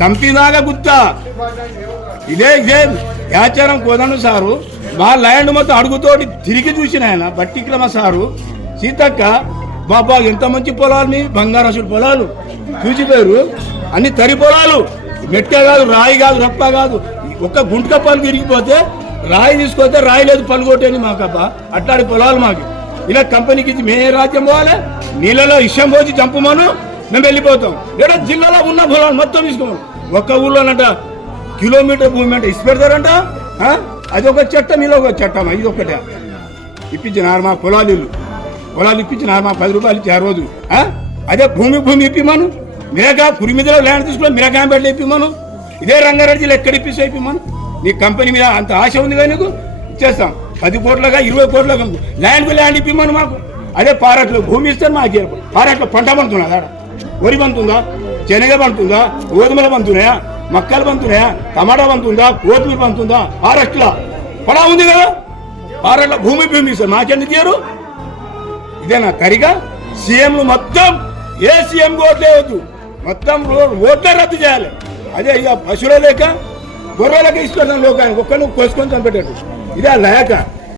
చంపినాగా గుత్తా. ఇదే game Yacharam కోదండు sir మా land మొత్తం అడుగుతోటి తిరిగి చూసిన ఆయన బట్టిక్రమ సారు సీతక్క బాబా ఎంత మంచి పొలాలు మీ? బంగారసుడు పొలాలు. చూసిపోయారు అన్ని తరి పొలాలు. మెట్ట కాదు రాయి కాదు రప్ప కాదు. ఒక్క గుంటక పలు తిరిగిపోతే రాయి తీసుకొస్తే రాయి లేదు పలు కొట్టేది మాకబ్బా. అట్లాంటి పొలాలు మాకు. ఇలా కంపెనీకి ఇచ్చి మేమే రాజ్యం పోవాలి. నీళ్ళలో ఇష్టం పోసి చంపమను మేము వెళ్ళిపోతాం. లేదా జిల్లాలో ఉన్న పొలాలు మొత్తం తీసుకోమను ఒక్క ఊళ్ళోనంట కిలోమీటర్ భూమి అంటే ఇసి పెడతారంట అది ఒక చట్టం ఇలా ఒక చట్టం ఇది ఒకటే ఇప్పించినారు మా పొలాలు ఇల్లు పొలాలు ఇప్పించినారు మా పది రూపాయలు ఇచ్చి ఆ రోజు అదే భూమి భూమి ఇప్పిమను. మిరగా కురిమిదలో ల్యాండ్ తీసుకుని మిరగాంపేటలో ఇప్పిమను. ఇదే రంగారెడ్డి జిల్లా ఎక్కడ ఇప్పిస్తే ఇప్పిమాను. నీ కంపెనీ మీద అంత ఆశ ఉంది కానీ నీకు? ఇచ్చేస్తాం. పది కోట్లుగా ఇరవై కోట్లుగా ల్యాండ్కు ల్యాండ్ ఇప్పిమను మాకు. అదే పారట్లో భూమి ఇస్తే మాకు. పారట్లో పంట పండుతున్నదా వరి పండుతుందా? శనగ పంతుందా గోధుమలు పంతున్నాయా మక్కలు పంతున్నాయా టమాటా పంతుందా గోధుమ పంతుందా ఫారెస్ట్ల పడా ఉంది కదా? ఫారెస్ట్ల భూమి భూమి ఇస్తారు మాకెందుకు ఇయ్యరు? ఇదేనా తరిగా? సీఎంలు మొత్తం ఏ సీఎం ఓట్లే వద్దు. మొత్తం ఓట్లే రద్దు చేయాలి. అదే ఇక పశువుల లేక గొర్రెలకు ఇస్తున్నాం లోకానికి ఒక్కరు కోసుకొని చంపేటట్టు. ఇదే లేక